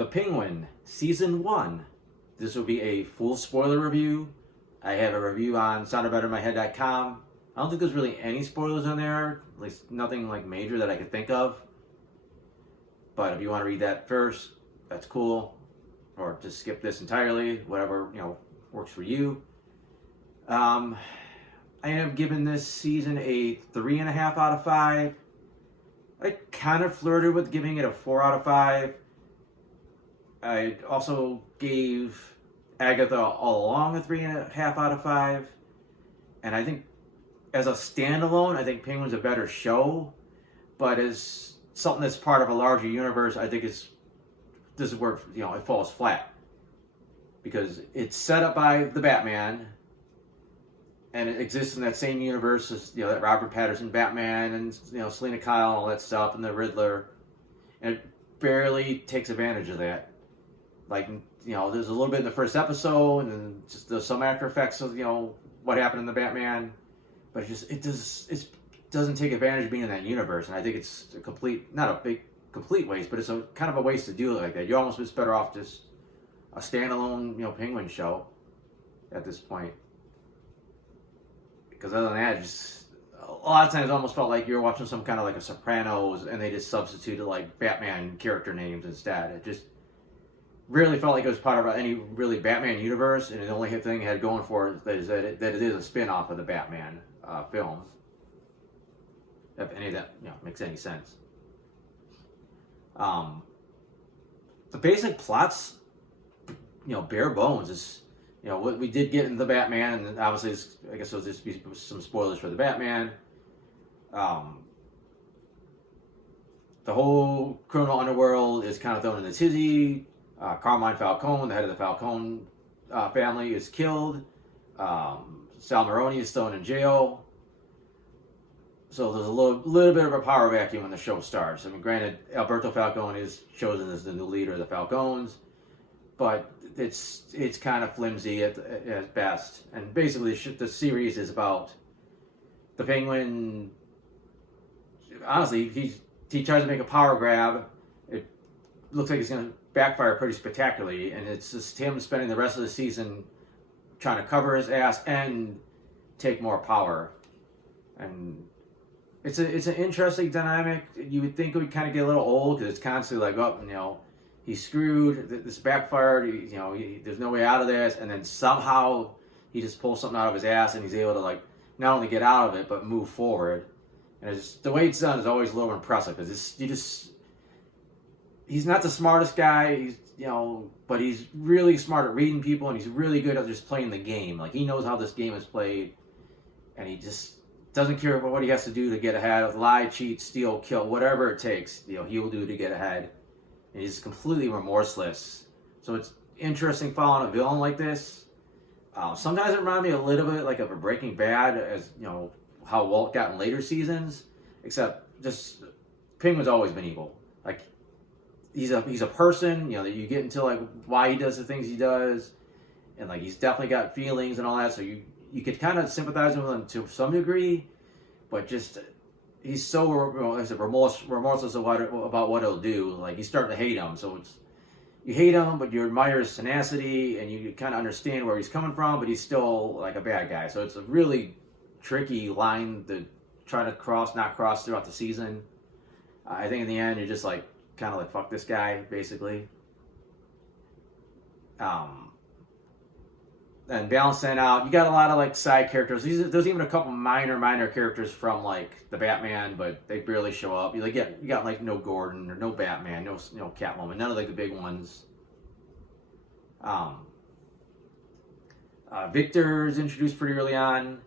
The Penguin, Season 1. This will be a full spoiler review. I have a review on soundedbettermyhead.com. I don't think there's really any spoilers on there, at least nothing like major that I could think of. But if you want to read that first, that's cool. Or just skip this entirely, whatever, works for you. I am giving this season a 3.5 out of 5. I kind of flirted with giving it a 4 out of 5. I also gave Agatha All Along a 3.5 out of 5. And I think as a standalone, I think Penguin's a better show. But as something that's part of a larger universe, I think this is where it falls flat. Because it's set up by the Batman, and it exists in that same universe as that Robert Pattinson Batman and Selena Kyle and all that stuff and the Riddler, and it barely takes advantage of that. Like there's a little bit in the first episode, and then just there's some after effects of what happened in the Batman, but it doesn't take advantage of being in that universe, and I think it's a not a big complete waste, but it's a kind of a waste to do it like that. You almost just better off just a standalone Penguin show at this point. Because other than that, just a lot of times it almost felt like you were watching some kind of like a Sopranos, and they just substituted like Batman character names instead. It just really felt like it was part of any really Batman universe, and the only thing it had going for it is that it is a spin-off of the Batman film. If any of that makes any sense. The basic plots, bare bones is. What we did get in the Batman, and obviously, I guess there'll just be some spoilers for the Batman. The whole criminal underworld is kind of thrown in a tizzy. Carmine Falcone, the head of the Falcone family, is killed. Sal Maroni is thrown in jail. So there's a little bit of a power vacuum when the show starts. I mean, granted, Alberto Falcone is chosen as the new leader of the Falcones, but it's kind of flimsy at best. And basically, the series is about the Penguin. Honestly, he tries to make a power grab. It looks like it's going to backfire pretty spectacularly, and it's just him spending the rest of the season trying to cover his ass and take more power. And it's an interesting dynamic. You would think it would kind of get a little old because it's constantly like, he's screwed. This backfired. There's no way out of this. And then somehow he just pulls something out of his ass, and he's able to not only get out of it but move forward. And the way it's done is always a little impressive because he's not the smartest guy. But he's really smart at reading people, and he's really good at just playing the game. Like he knows how this game is played, and he just doesn't care about what he has to do to get ahead. Lie, cheat, steal, kill, whatever it takes. He will do to get ahead. And he's completely remorseless. So it's interesting following a villain like this. Sometimes it reminds me a little bit like of a Breaking Bad, as how Walt got in later seasons. Except just Penguin's always been evil. Like he's a person. That you get into why he does the things he does, and he's definitely got feelings and all that. So you could kind of sympathize with him to some degree, but just. He's so remorseless about what he'll do. You start to hate him. So you hate him, but you admire his tenacity, and you kind of understand where he's coming from, but he's still a bad guy. So it's a really tricky line to try to not cross throughout the season. I think in the end, you're just kind of fuck this guy, basically. And balancing out, you got a lot of side characters. There's even a couple minor characters from the Batman, but they barely show up. You got no Gordon or no Batman, no Catwoman, none of the big ones. Victor is introduced pretty early on.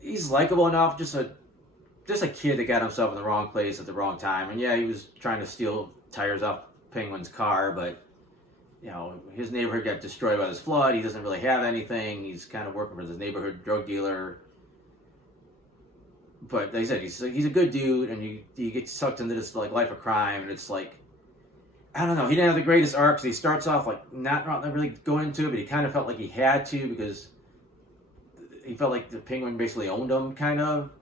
He's likable enough, just a kid that got himself in the wrong place at the wrong time. And yeah, he was trying to steal tires off Penguin's car, but his neighborhood got destroyed by this flood. He doesn't really have anything. He's kind of working for this neighborhood drug dealer. But like I said, he's a good dude, and you get sucked into this life of crime, and it's I don't know. He didn't have the greatest arc. Because he starts off not really going into it, but he kind of felt like he had to because he felt like the Penguin basically owned him, kind of.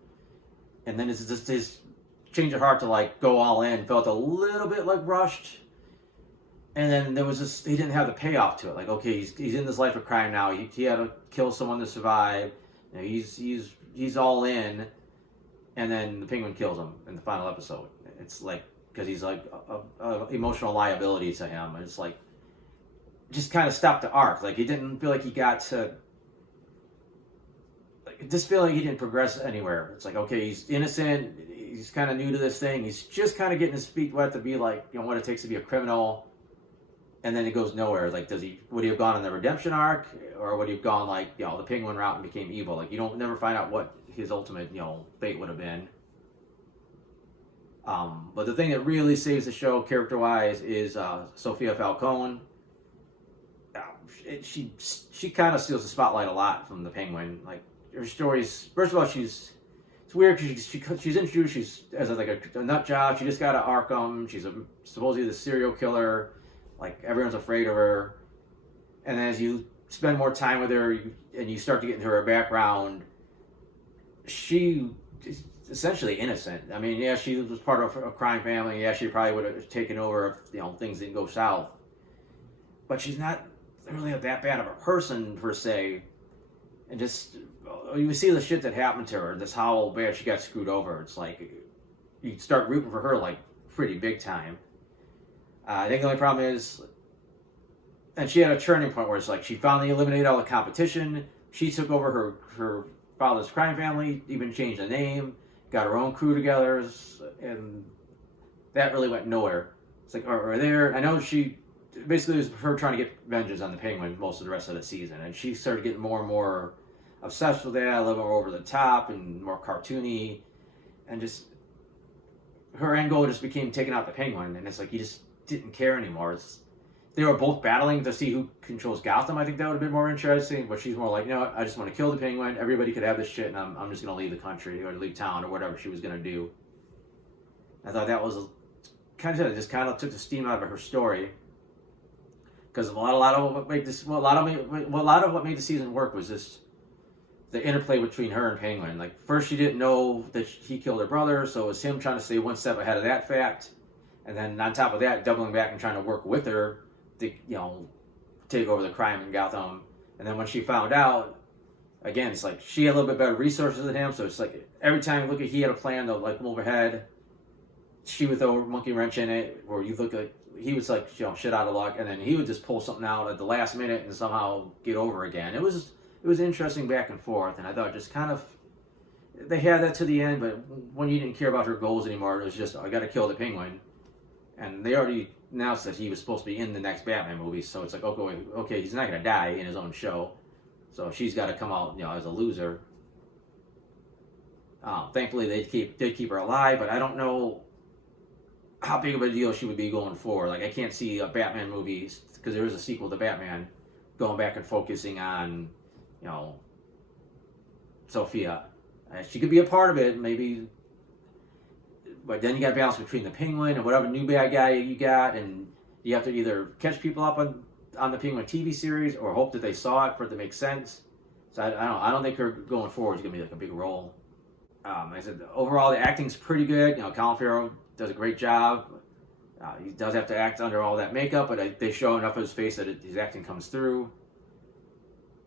And then it's just his change of heart to go all in felt a little bit rushed. And then there was this, he didn't have the payoff to it. Like, okay, he's in this life of crime now. He had to kill someone to survive. You know, he's all in. And then the Penguin kills him in the final episode. It's like, because he's like a emotional liability to him. And it's like, just kind of stopped the arc. Like, he didn't feel like he got to, like, just feel like he didn't progress anywhere. It's like, okay, he's innocent. He's kind of new to this thing. He's just kind of getting his feet wet to be like, you know, what it takes to be a criminal. And then it goes nowhere. Like, would he have gone on the redemption arc, or would he have gone like, you know, the Penguin route and became evil? Like, you don't never find out what his ultimate, you know, fate would have been. But the thing that really saves the show character-wise is Sophia Falcone. She kind of steals the spotlight a lot from the Penguin. Like, her stories. First of all, it's weird because she's introduced. She's as a nut job. She just got to Arkham. She's supposedly the serial killer. Like, everyone's afraid of her. And then as you spend more time with her and you start to get into her background, she is essentially innocent. I mean, yeah, she was part of a crime family. Yeah, she probably would have taken over if, you know, things didn't go south. But she's not really that bad of a person, per se. And just, you see the shit that happened to her, just how bad she got screwed over. It's like, you start rooting for her, like, pretty big time. I think the only problem is, and she had a turning point where it's like, she finally eliminated all the competition. She took over her father's crime family, even changed the name, got her own crew together, and that really went nowhere. It's like, or there, I know she, basically it was her trying to get vengeance on the Penguin most of the rest of the season, and she started getting more and more obsessed with that, a little more over the top and more cartoony, and just, her end goal just became taking out the Penguin, and it's like, you just didn't care anymore. They were both battling to see who controls Gotham. I think that would have been more interesting, but she's more like, you know what, I just want to kill the Penguin. Everybody could have this shit, and I'm just going to leave the country or leave town or whatever she was going to do. I thought that was kind of took the steam out of her story, because a lot of what made the season work was just the interplay between her and Penguin. Like, first she didn't know that he killed her brother, so it was him trying to stay one step ahead of that fact. And then on top of that, doubling back and trying to work with her to, you know, take over the crime in Gotham. And then when she found out, again, it's like she had a little bit better resources than him. So it's like every time he had a plan to like move ahead, she would throw a monkey wrench in it. Or you look at, he was like, you know, shit out of luck, and then he would just pull something out at the last minute and somehow get over again. It was interesting back and forth, and I thought just kind of they had that to the end. But when you didn't care about her goals anymore, it was just, I got to kill the Penguin. And they already announced that he was supposed to be in the next Batman movie, so it's like, okay, he's not going to die in his own show, so she's got to come out, you know, as a loser. Thankfully, they did keep her alive, but I don't know how big of a deal she would be going forward. Like, I can't see a Batman movie, because there is a sequel to Batman, going back and focusing on, you know, Sophia. She could be a part of it, maybe. But then you got to balance between the Penguin and whatever new bad guy you got, and you have to either catch people up on the Penguin TV series or hope that they saw it for it to make sense. So I don't think her going forward is going to be like a big role. Like I said, overall the acting's pretty good. You know, Colin Farrell does a great job. He does have to act under all that makeup, but they show enough of his face that his acting comes through.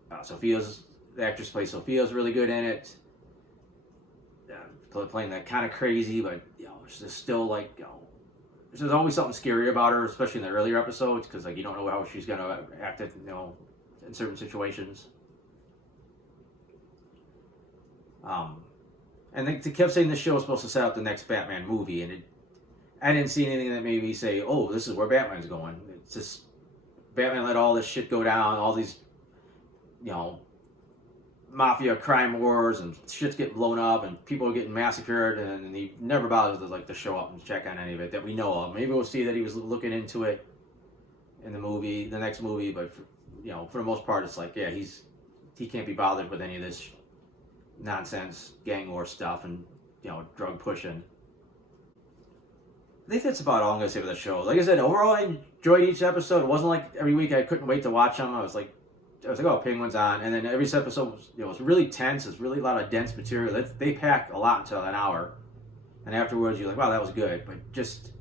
The actress plays Sophia's really good in it. Playing that kind of crazy, but you know, it's just still like, you know, there's always something scary about her, especially in the earlier episodes, because like you don't know how she's gonna act, you know, in certain situations. And they kept saying this show was supposed to set up the next Batman movie, and I didn't see anything that made me say, oh, this is where Batman's going. It's just Batman let all this shit go down, all these, you know, mafia crime wars, and shit's getting blown up, and people are getting massacred, and he never bothers to show up and check on any of it that we know of. Maybe we'll see that he was looking into it in the next movie, but for the most part, it's like, yeah, he can't be bothered with any of this nonsense gang war stuff and, you know, drug pushing. I think that's about all I'm going to say for the show. Like I said, overall, I enjoyed each episode. It wasn't like every week I couldn't wait to watch them. I was like, oh, Penguin's on. And then every episode was, was really tense. It's really a lot of dense material. They pack a lot into an hour. And afterwards, you're like, wow, that was good. But just,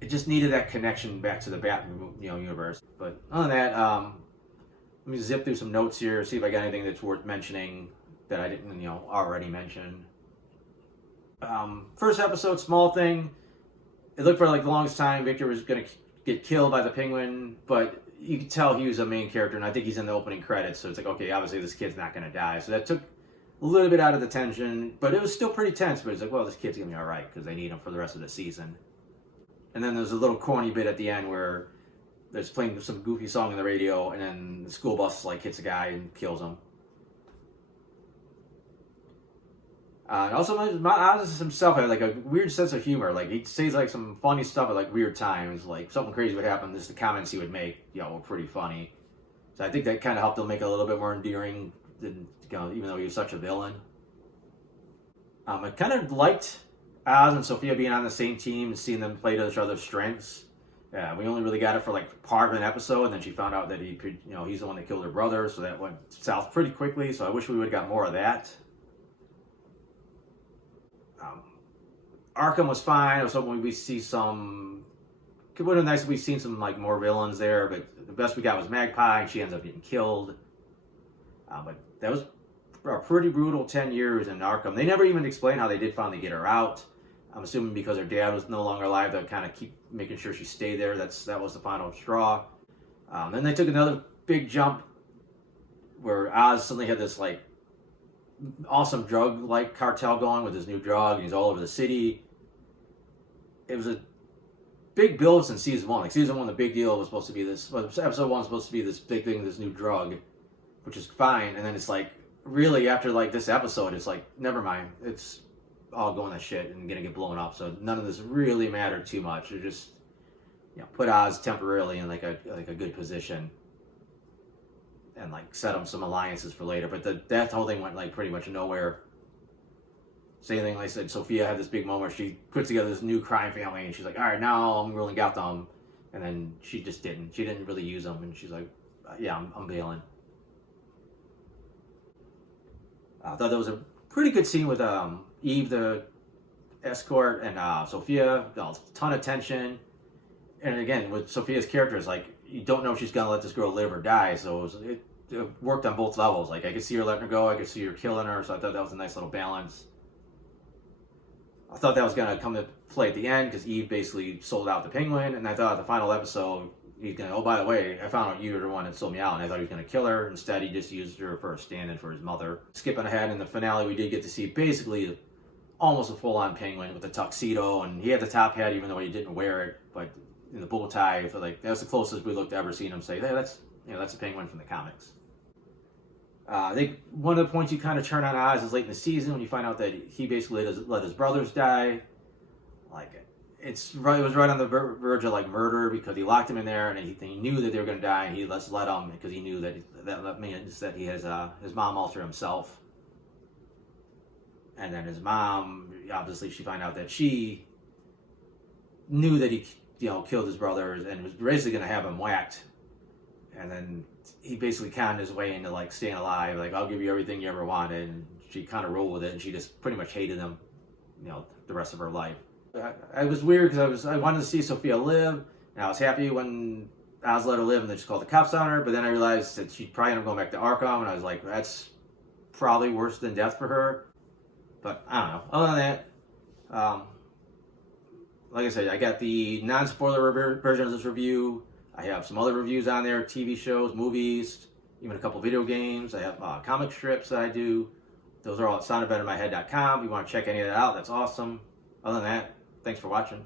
it just needed that connection back to the Batman, universe. But other than that, let me zip through some notes here, see if I got anything that's worth mentioning that I didn't, already mention. First episode, small thing. It looked for like the longest time Victor was gonna get killed by the Penguin, but you could tell he was a main character, and I think he's in the opening credits. So it's like, okay, obviously this kid's not gonna die. So that took a little bit out of the tension, but it was still pretty tense. But it's like, well, this kid's gonna be all right because they need him for the rest of the season. And then there's a little corny bit at the end where there's playing some goofy song on the radio, and then the school bus like hits a guy and kills him. And also, Oz himself had like a weird sense of humor. Like he says like some funny stuff at like weird times. Like something crazy would happen. Just the comments he would make, were pretty funny. So I think that kind of helped him make it a little bit more endearing than, even though he was such a villain. I kind of liked Oz and Sophia being on the same team and seeing them play to each other's strengths. Yeah, we only really got it for like part of an episode, and then she found out that he could, he's the one that killed her brother. So that went south pretty quickly. So I wish we would have got more of that. Arkham was fine. I was hoping we see some. It would have been nice if we'd seen some like more villains there, but the best we got was Magpie, and she ends up getting killed. But that was a pretty brutal 10 years in Arkham. They never even explained how they did finally get her out. I'm assuming because her dad was no longer alive, to kind of keep making sure she stayed there. That was the final straw. Then they took another big jump where Oz suddenly had this like awesome drug like cartel going with his new drug, and he's all over the city. It was a big build since season 1. Like season 1, the big deal was supposed to be this. Well, episode 1 was supposed to be this big thing, this new drug, which is fine. And then it's like, really after like this episode, it's like, never mind. It's all going to shit and gonna get blown up. So none of this really mattered too much. It just, put Oz temporarily in like a good position, and like set him some alliances for later. But that whole thing went like pretty much nowhere. Same thing, like I said, Sophia had this big moment where she puts together this new crime family, and she's like, all right, now I'm ruling out them. And then she just didn't. She didn't really use them, and she's like, yeah, I'm bailing. I thought that was a pretty good scene with Eve, the escort, and Sophia. A ton of tension. And again, with Sophia's character, it's like, you don't know if she's going to let this girl live or die. So it worked on both levels. Like, I could see her letting her go. I could see her killing her. So I thought that was a nice little balance. I thought that was going to come to play at the end because Eve basically sold out the Penguin. And I thought the final episode, he's going to, oh, by the way, I found out you were the one that sold me out. And I thought he was going to kill her. Instead, he just used her for a stand-in for his mother. Skipping ahead in the finale, we did get to see basically almost a full-on Penguin with the tuxedo. And he had the top hat even though he didn't wear it. But in the bow tie, for like, that was the closest we looked to ever seeing him say, hey, that's a Penguin from the comics. I think one of the points you kind of turn on Oz is late in the season when you find out that he basically let his brothers die. Like, it was right on the verge of like murder because he locked him in there and he knew that they were going to die, and he let them because he knew that means that he has his mom alter himself. And then his mom, obviously, she found out that she knew that he killed his brothers and was basically going to have him whacked. And then he basically conned his way into like staying alive. Like, I'll give you everything you ever wanted. And she kind of rolled with it, and she just pretty much hated him, the rest of her life. I was weird because I wanted to see Sophia live, and I was happy when Oz let her live and they just called the cops on her. But then I realized that she'd probably end up going back to Arkham, and I was like, that's probably worse than death for her. But I don't know. Other than that, like I said, I got the non-spoiler version of this review. I have some other reviews on there, TV shows, movies, even a couple video games. I have comic strips that I do. Those are all at soundofbettermyhead.com. If you want to check any of that out, that's awesome. Other than that, thanks for watching.